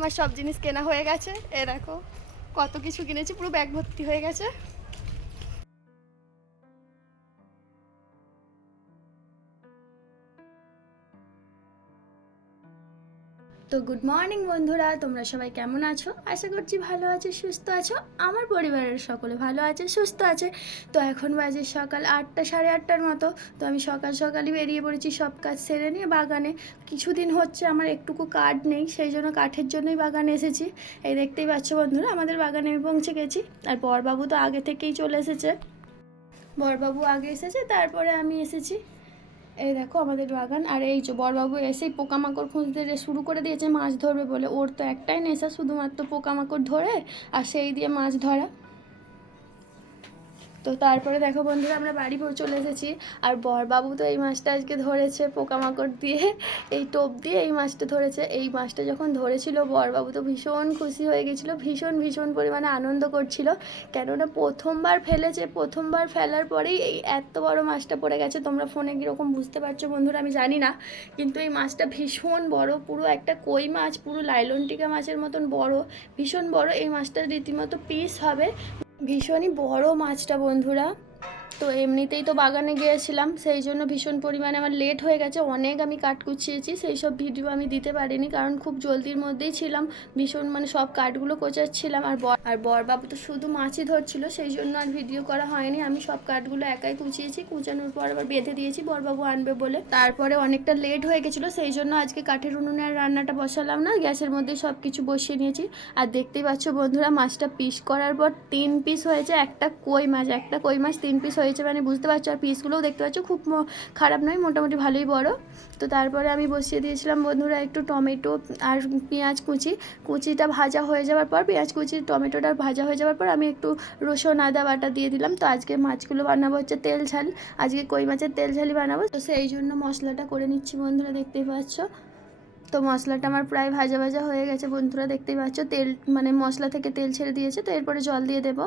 আমার সব জিনিস কেনা হয়ে গেছে। এ দেখো কত কিছু কিনেছি, পুরো ব্যাগ ভর্তি হয়ে গেছে। তো গুড মর্নিং বন্ধুরা, তোমরা সবাই কেমন আছো? আশা করছি ভালো আছো, সুস্থ আছো। আমার পরিবারের সকলে ভালো আছে, সুস্থ আছে। তো এখন বাজে সকাল 8টা, সাড়ে 8টার মতো। তো আমি সকাল সকালই বেরিয়ে পড়েছি সব কাজ সেরে নিয়ে বাগানে। কিছুদিন হচ্ছে আমার একটুকু কাঠ নেই, সেই জন্য কাঠের জন্যই বাগানে এসেছি। এই দেখতেই পাচ্ছ বন্ধুরা, আমাদের বাগানে আমি পৌঁছে গেছি। আর বরবাবু তো আগে থেকেই চলে এসেছে, বরবাবু আগে এসেছে, তারপরে আমি এসেছি। এই দেখো আমাদের বাগান। আর এই যে বরবাবু এসেই পোকামাকড় খুঁজতে শুরু করে দিয়েছে মাছ ধরবে বলে। ওর তো একটাই নেশা, শুধুমাত্র পোকামাকড় ধরে আর সেই দিয়ে মাছ ধরা। তো তারপরে দেখো বন্ধুরা, আমরা বাড়ি চলে এসেছি। আর বরবাবু তো এই মাছটা আজকে ধরেছে পোকামাকড় দিয়ে, এই টোপ দিয়ে এই মাছটা ধরেছে। এই মাছটা যখন ধরেছিল বরবাবু তো ভীষণ খুশি হয়ে গেছিলো, ভীষণ ভীষণ পরিমাণে আনন্দ করছিল। কেননা প্রথমবার ফেলেছে, প্রথমবার ফেলার পরেই এই এত বড় মাছটা পড়ে গেছে। তোমরা ফোনে কীরকম বুঝতে পারছো বন্ধুরা আমি জানি না, কিন্তু এই মাছটা ভীষণ বড়, পুরো একটা কই মাছ, পুরো লাইলন টিকা মাছের মতন বড়, ভীষণ বড়। এই মাছটা রীতিমতো পিস হবে, ভীষণই বড় মাছটা বন্ধুরা। তো এমনিতেই তো বাগানে গিয়েছিলাম, সেই জন্য ভীষণ পরিমাণে আমার লেট হয়ে গেছে, অনেক আমি কাঠ কুচিয়েছি। সেই সব ভিডিও আমি দিতে পারিনি, কারণ খুব জলদির মধ্যেই ছিলাম, ভীষণ মানে সব কাঠগুলো কোচাচ্ছিলাম। আর বরবাবু তো শুধু মাছই ধরছিল, সেই জন্য আর ভিডিও করা হয়নি। আমি সব কাঠগুলো একাই কুচিয়েছি, কুচানোর পর আবার বেঁধে দিয়েছি বরবাবু আনবে বলে। তারপরে অনেকটা লেট হয়ে গেছিলো, সেই জন্য আজকে কাঠের উনুনে আর রান্নাটা বসালাম না, গ্যাসের মধ্যেই সব কিছু বসিয়ে নিয়েছি। আর দেখতেই পাচ্ছ বন্ধুরা, মাছটা পিস করার পর 3 পিস হয়েছে। একটা কই মাছ 3 পিস হয়েছে, মানে বুঝতে পারছো। আর পিসগুলোও দেখতে পাচ্ছ খুব খারাপ নয়, মোটামুটি ভালোই বড়। তো তারপরে আমি বসিয়ে দিয়েছিলাম বন্ধুরা একটু টমেটো আর পেঁয়াজ কুচিটা ভাজা হয়ে যাওয়ার পর, পেঁয়াজ কুচি টমেটোটা ভাজা হয়ে যাওয়ার পর আমি একটু রসুন আদা বাটা দিয়ে দিলাম। তো আজকে মাছগুলো বানাবো হচ্ছে তেল ঝাল, আজকে কই মাছের তেল ঝালই বানাবো। তো সেই জন্য মশলাটা করে নিচ্ছি বন্ধুরা, দেখতেই পাচ্ছ। তো মশলাটা আমার প্রায় ভাজা ভাজা হয়ে গেছে বন্ধুরা, দেখতেই পাচ্ছ। তেল মানে মশলা থেকে তেল ছেড়ে দিয়েছে। তো এরপরে জল দিয়ে দেবো।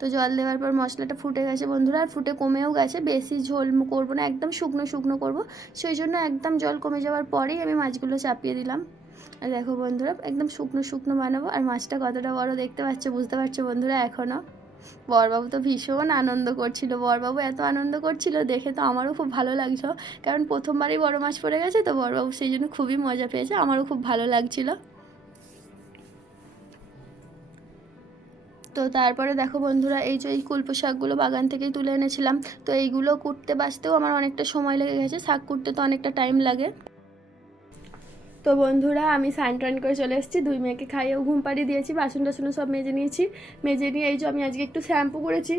তো জল দেওয়ার পর মশলাটা ফুটে গেছে বন্ধুরা, আর ফুটে কমেও গেছে। বেশি ঝোল করবো না, একদম শুকনো শুকনো করবো, সেই জন্য একদম জল কমে যাওয়ার পরেই আমি মাছগুলো চাপিয়ে দিলাম। আর দেখো বন্ধুরা, একদম শুকনো শুকনো বানাবো। আর মাছটা কতটা বড় দেখতে পাচ্ছ, বুঝতে পারছো বন্ধুরা এখনও। বরবাবু তো ভীষণ আনন্দ করছিল, বরবাবু এত আনন্দ করছিল দেখে তো আমারও খুব ভালো লাগছিল, কারণ প্রথমবারই বড় মাছ পড়ে গেছে। তো বরবাবু সেই জন্য খুবই মজা পেয়েছে, আমারও খুব ভালো লাগছিল। তো তারপরে দেখো বন্ধুরা, এই যে এই কুলপো শাকগুলো বাগান থেকেই তুলে এনেছিলাম। তো এইগুলো কুটতে বাছতেও আমার অনেকটা সময় লেগে গেছে, শাক কুটতে তো অনেকটা টাইম লাগে। তো বন্ধুরা, আমি স্নান টান করে চলে এসেছি, 2 মেয়েকে খাইয়েও ঘুম পাড়িয়ে দিয়েছি, বাসন টাসনও সব মেজে নিয়েছি। মেজে নিয়ে এই যে আমি আজকে একটু শ্যাম্পু করেছি,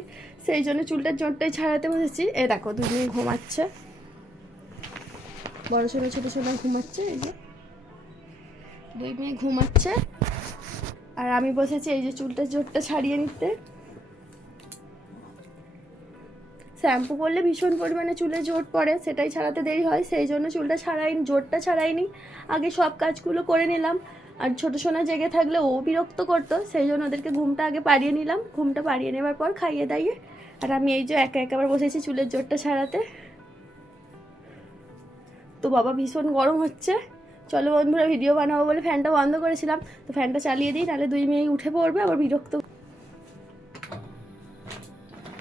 সেই জন্য চুলটার জোরটাই ছাড়াতে বসেছি। এ দেখো 2 মেয়ে ঘুমাচ্ছে, বড় ছোটো ছোটো ছোটো ঘুমাচ্ছে। এই যে 2 মেয়ে ঘুমাচ্ছে, আর আমি বসেছি এই যে চুলটার জোরটা ছাড়িয়ে নিতে। শ্যাম্পু করলে ভীষণ পরিমাণে চুলে জোট পড়ে, সেটাই ছাড়াতে দেরি হয়, সেই জন্য চুলটা জোরটা ছাড়াইনি, আগে সব কাজগুলো করে নিলাম। আর ছোটো সোনা জেগে থাকলে ও বিরক্ত করতো, সেই জন্য ওদেরকে ঘুমটা আগে পাড়িয়ে নিলাম। ঘুমটা পাড়িয়ে নেওয়ার পর খাইয়ে দাইয়ে আর আমি এই যে একা একাবার বসেছি চুলের জোরটা ছাড়াতে। তো বাবা ভীষণ গরম হচ্ছে, চলো বন্ধুরা ভিডিও বানাবো বলে ফ্যানটা বন্ধ করেছিলাম, তো ফ্যানটা চালিয়ে দিই, নাহলে 2 মেয়ে উঠে পড়বে আবার বিরক্ত।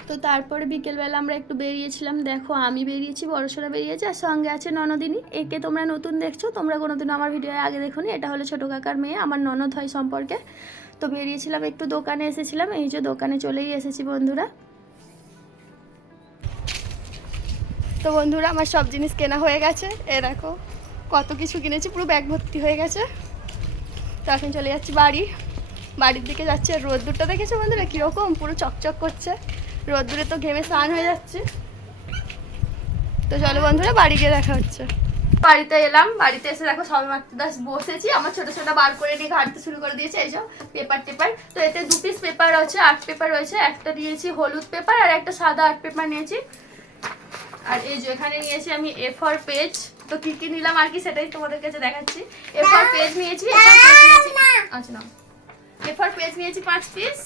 তো তারপরে বিকেলবেলা আমরা একটু বেরিয়েছিলাম, দেখো আমি বেরিয়েছি, বড়সড়া বেরিয়েছে, আর সঙ্গে আছে ননদিনী। একে তোমরা নতুন দেখছো, তোমরা কোনোদিনও আমার ভিডিও আগে দেখোনি, এটা হলো ছোটো কাকার মেয়ে, আমার ননদ হয় সম্পর্কে। তো বেরিয়েছিলাম একটু, দোকানে এসেছিলাম, এই যে দোকানে চলেই এসেছি বন্ধুরা। তো বন্ধুরা, আমার সব জিনিস কেনা হয়ে গেছে। এ দেখো কত কিছু কিনেছি, পুরো ব্যাগ ভর্তি হয়ে গেছে। তো এখন চলে যাচ্ছি বাড়ির দিকে যাচ্ছি। আর রোদ্দুরটা দেখেছো বন্ধুরা কীরকম, পুরো চকচক করছে, রোদ্দুরে তো ঘেমে স্নান হয়ে যাচ্ছে। তো চলো বন্ধুরা, বাড়ি গিয়ে দেখা হচ্ছে। বাড়িতে এলাম, বাড়িতে এসে দেখো সবে মাত্র বসেছি, আমার ছোটো ছোটো বার করে নিয়ে ঘাঁটতে শুরু করে দিয়েছে এইসব পেপার। তো এতে 2 পিস পেপার আছে, আর্ট পেপার রয়েছে, একটা নিয়েছি হলুদ পেপার আর একটা সাদা আর্ট পেপার নিয়েছি। আর এই যে এখানে নিয়েছি আমি A4 পেজ। তো কি কি নিলাম আর কি সেটাই তোমাদের কাছে দেখাচ্ছি। A4 পেজ নিয়েছি, আচ্ছা না, A4 পেজ নিয়েছি 5 পিস।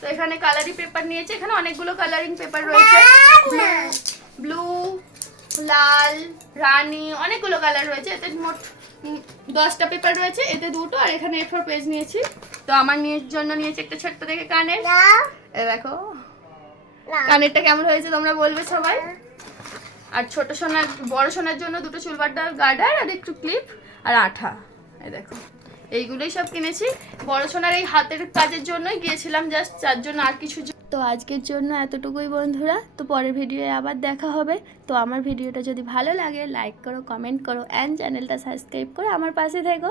তো এখানে কালারিং পেপার নিয়েছি, এখানে অনেকগুলো কালারিং পেপার রয়েছে, ব্লু, লাল, রানী, অনেকগুলো কালার রয়েছে। এতে মোট 10টা পেপার রয়েছে, এতে 2টো আর এখানে A4 পেজ নিয়েছি। তো আমার জন্য নিয়েছি একটা ছোট্ট দেখে কানের। এই দেখো কানেরটা কেমন হয়েছে তোমরা বলবে সবাই। আর ছোট সোনার বড় সোনার জন্য 2টো চুল কাটার গার্ডার আর একটু ক্লিপ আর আঠা। এই দেখো এইগুলোই সব কিনেছি। বড় সোনার এই হাতের কাজের জন্যই গিয়েছিলাম, জাস্ট যার জন্য, আর কিছু। তো আজকের জন্য এতটুকুই বন্ধুরা। তো পরের ভিডিওয়ে আবার দেখা হবে। তো আমার ভিডিওটা যদি ভালো লাগে লাইক করো, কমেন্ট করো অ্যান্ড চ্যানেলটা সাবস্ক্রাইব করে আমার পাশে থেকো।